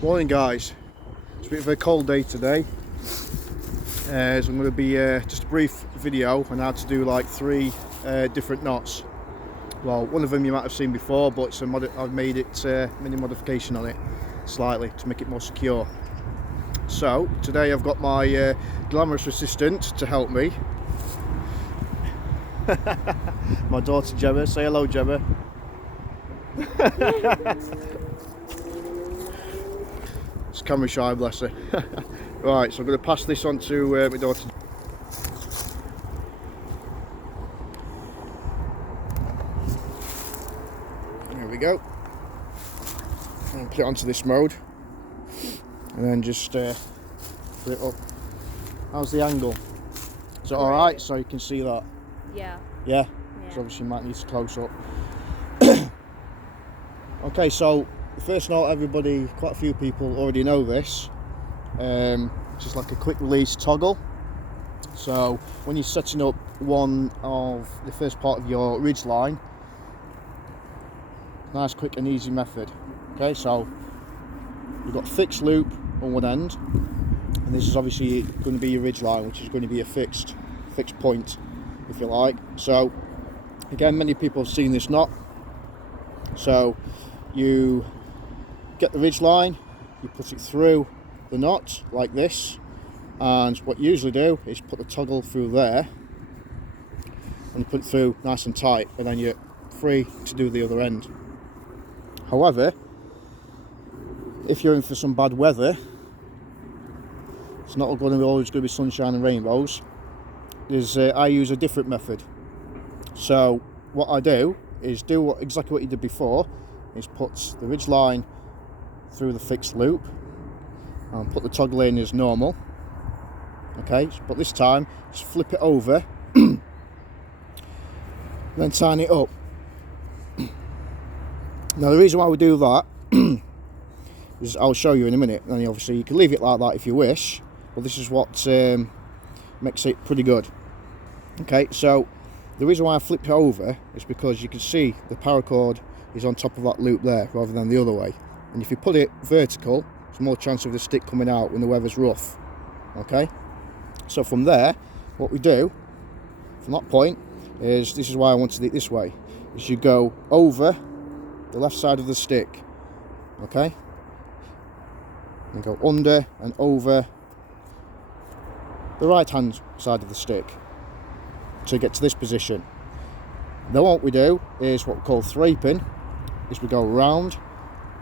Morning guys, it's a bit of a cold day today, so I'm going to be just a brief video on how to do like 3 different knots. Well, one of them you might have seen before, but it's I've made it mini modification on it slightly to make it more secure. So today I've got my glamorous assistant to help me. My daughter Gemma, say hello Gemma. It's camera shy, bless her. Right, so I'm going to pass this on to my daughter. There we go. And put it onto this mode, and then just put it up. How's the angle? Is it all right? So you can see that. Yeah. Yeah. So obviously you might need to close up. Okay, so the first note, quite a few people already know this. Just like a quick release toggle. So when you're setting up one of the first part of your ridge line, nice, quick and easy method. Okay, so you've got fixed loop on one end, and this is obviously going to be your ridge line, which is going to be a fixed point, if you like. So again, many people have seen this knot. So you get the ridge line, you put it through the knot like this, and what you usually do is put the toggle through there and you put it through nice and tight, and then you're free to do the other end. However, if you're in for some bad weather, it's not always going to be sunshine and rainbows. I use a different method. So what I do is exactly what you did before, is put the ridge line through the fixed loop and put the toggle in as normal. Okay, but this time just flip it over then tighten it up. Now the reason why we do that is I'll show you in a minute, and obviously you can leave it like that if you wish, but this is what makes it pretty good. Okay, so the reason why I flip it over is because you can see the paracord is on top of that loop there rather than the other way, and if you put it vertical, there's more chance of the stick coming out when the weather's rough. Okay, so from there, what we do from that point is, this is why I wanted it this way, is you go over the left side of the stick, okay, and go under and over the right hand side of the stick to get to this position. Then what we do is what we call thraping, is we go round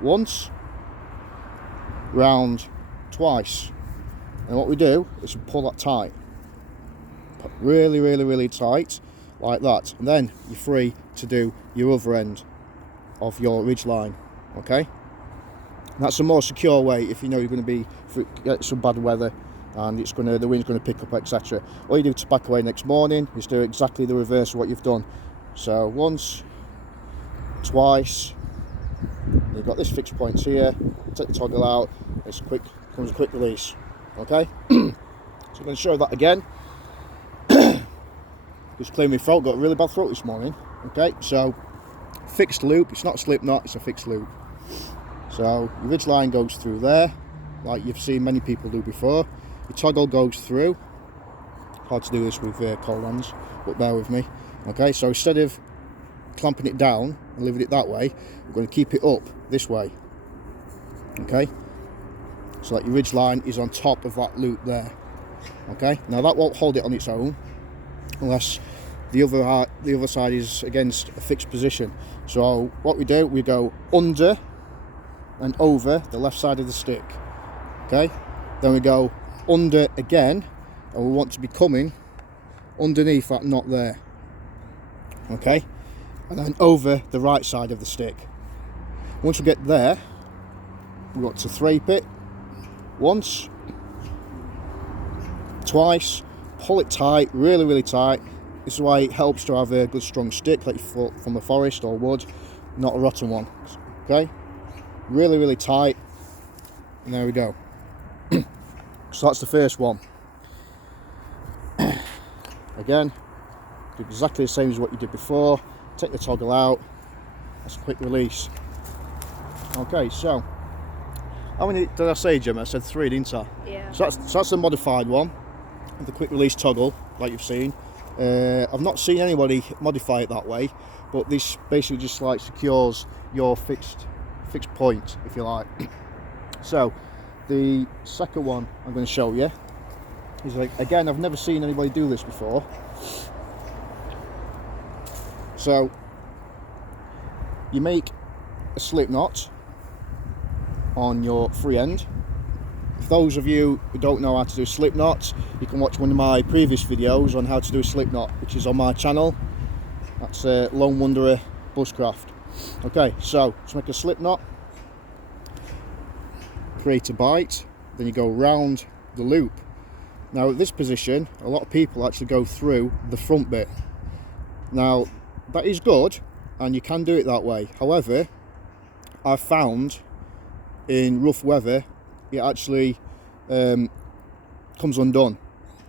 once, round twice, and what we do is we pull that tight, put really tight like that, and then you're free to do your other end of your ridge line. Okay, and that's a more secure way if you know you're going to get some bad weather and the wind's going to pick up, etc. All you do to back away next morning is do exactly the reverse of what you've done. So once, twice, you've got this fixed point here, take the toggle out, comes a quick release. Okay, so I'm going to show that again. Just clear my throat, got a really bad throat this morning. Okay, so fixed loop, it's not a slip knot, it's a fixed loop. So your ridge line goes through there, like you've seen many people do before. Your toggle goes through. Hard to do this with cold hands, but bear with me. Okay, so instead of clamping it down and leaving it that way, we're going to keep it up this way. Okay, so that your ridge line is on top of that loop there. Okay, now that won't hold it on its own unless the other side is against a fixed position. So what we do, we go under and over the left side of the stick. Okay, then we go under again, and we want to be coming underneath that knot there. Okay, and then over the right side of the stick. Once we get there, we've got to thrape it once, twice, pull it tight, really tight. This is why it helps to have a good strong stick, like from the forest or wood, not a rotten one. Okay, really tight, and there we go. So that's the first one. Again, do exactly the same as what you did before. Take the toggle out. That's a quick release. Okay, so How many did I say, Jim? I said 3, didn't I? Yeah. So that's the modified one, the quick release toggle, like you've seen. I've not seen anybody modify it that way, but this basically just like secures your fixed point, if you like. So the second one I'm going to show you is, like, again, I've never seen anybody do this before. So you make a slip knot on your free end. For those of you who don't know how to do slip knots, you can watch one of my previous videos on how to do a slip knot, which is on my channel. That's Lone Wanderer Bushcraft. Okay, so let's make a slip knot, create a bite, then you go round the loop. Now at this position, a lot of people actually go through the front bit. Now that is good, and you can do it that way. However, I've found in rough weather it actually comes undone.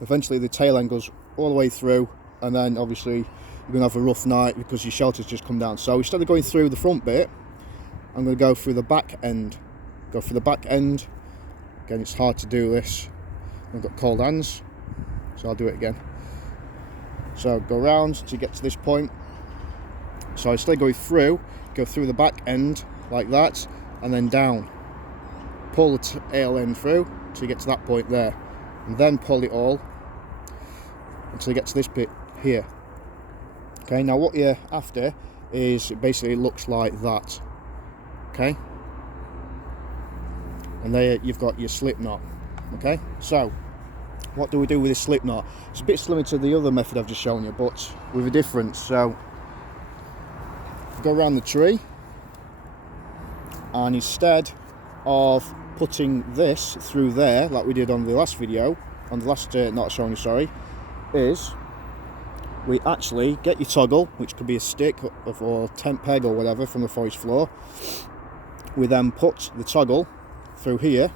Eventually the tail end goes all the way through, and then obviously you're going to have a rough night because your shelter's just come down. So instead of going through the front bit, I'm going to go through the back end. Go through the back end. Again, it's hard to do this. I've got cold hands, so I'll do it again. So go round to get to this point. So instead of going through, go through the back end like that, and then down. Pull the tail end through till you get to that point there, and then pull it all until you get to this bit here. Okay, now what you're after is it basically looks like that. Okay, and there you've got your slip knot. Okay, so what do we do with this slip knot? It's a bit similar to the other method I've just shown you, but with a difference. So go around the tree, and instead of putting this through there like we did on the last video, on the last knot showing you, sorry, is we actually get your toggle, which could be a stick or tent peg or whatever from the forest floor. We then put the toggle through here.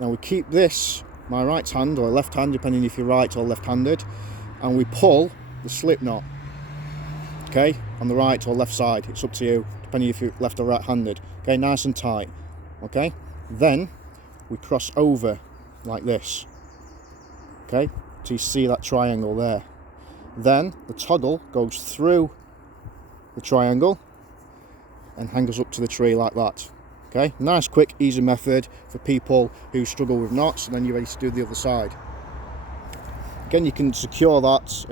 Now we keep this, my right hand or left hand, depending if you're right or left-handed, and we pull the slip knot, okay, on the right or left side. It's up to you, depending if you're left or right-handed. Okay, nice and tight. Okay, then we cross over like this. Okay, so you see that triangle there. Then the toggle goes through the triangle and hangs up to the tree like that. Okay, nice, quick, easy method for people who struggle with knots, and then you're ready to do the other side. Again, you can secure that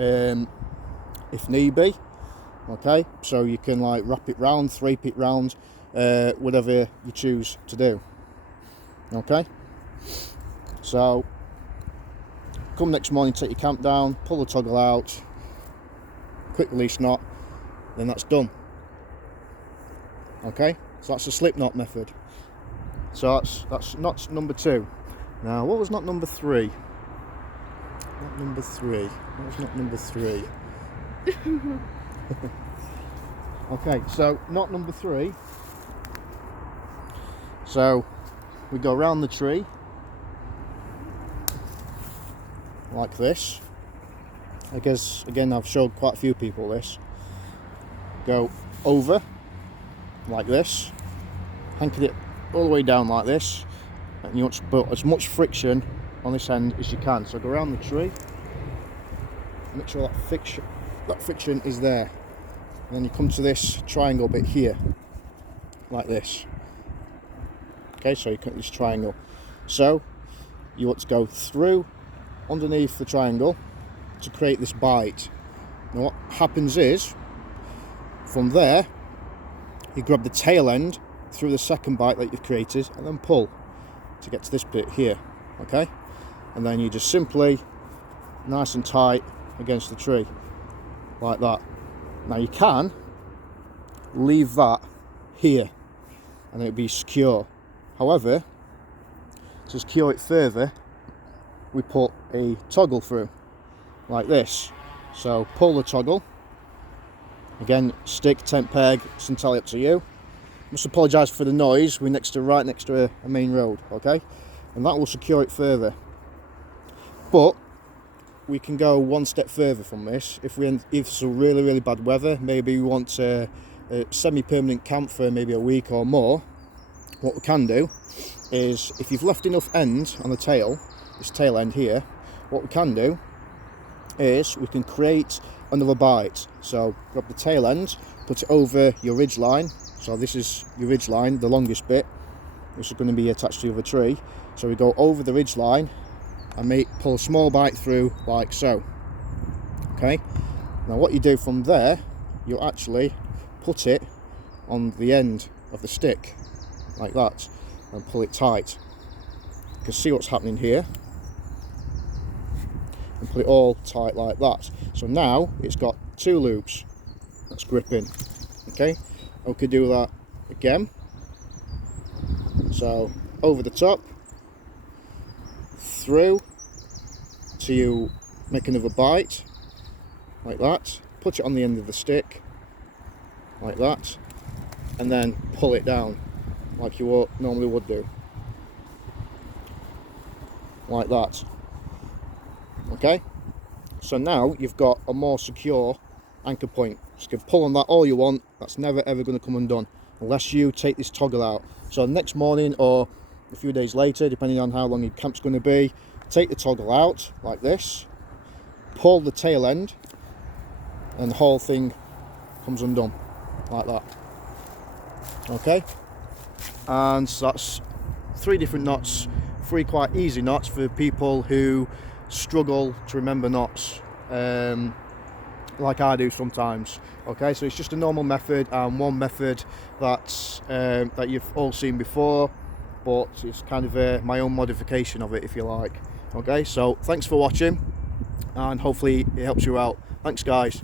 if need be. Okay, so you can like wrap it round, drape it round, whatever you choose to do. Okay, so come next morning, take your camp down, pull the toggle out, quick release knot, then that's done. Okay, so that's the slip knot method. So that's knot number 2. Now, what was knot number 3? Knot number 3. What was knot number 3? Okay, so knot number 3. So we go around the tree like this. I guess again I've showed quite a few people this. Go over like this, hanker it all the way down like this, and you want to put as much friction on this end as you can. So go around the tree, make sure that friction is there, and then you come to this triangle bit here like this. Okay, so you cut this triangle. So you want to go through underneath the triangle to create this bite. Now what happens is, from there, you grab the tail end through the second bite that you've created and then pull to get to this bit here. Okay, and then you just simply, nice and tight against the tree, like that. Now you can leave that here and it'll be secure. However, to secure it further, we put a toggle through like this. So pull the toggle, again, stick, tent peg, it's entirely up to you. Must apologise for the noise, we're right next to a main road, okay, and that will secure it further. But we can go one step further from this. If it's really bad weather, maybe we want a semi-permanent camp for maybe a week or more, what we can do is if you've left enough end on the tail, this tail end here, what we can do is we can create another bite. So grab the tail end, put it over your ridge line. So this is your ridge line, the longest bit, which is going to be attached to the other tree. So we go over the ridge line and pull a small bite through like so. Okay, now what you do from there, you actually put it on the end of the stick like that and pull it tight. You can see what's happening here, and put it all tight like that. So now it's got 2 loops that's gripping. Okay, we could do that again. So over the top, through till you make another bite like that, put it on the end of the stick like that, and then pull it down like you normally would do, like that. Okay, so now you've got a more secure anchor point. So you can pull on that all you want, that's never ever going to come undone unless you take this toggle out. So the next morning or a few days later, depending on how long your camp's going to be, take the toggle out like this, pull the tail end, and the whole thing comes undone like that. Okay, and so that's 3 different knots, 3 quite easy knots for people who struggle to remember knots, like I do sometimes. Okay, so it's just a normal method, and one method that's that you've all seen before, but it's kind of my own modification of it, if you like. Okay, so thanks for watching, and hopefully it helps you out. Thanks guys.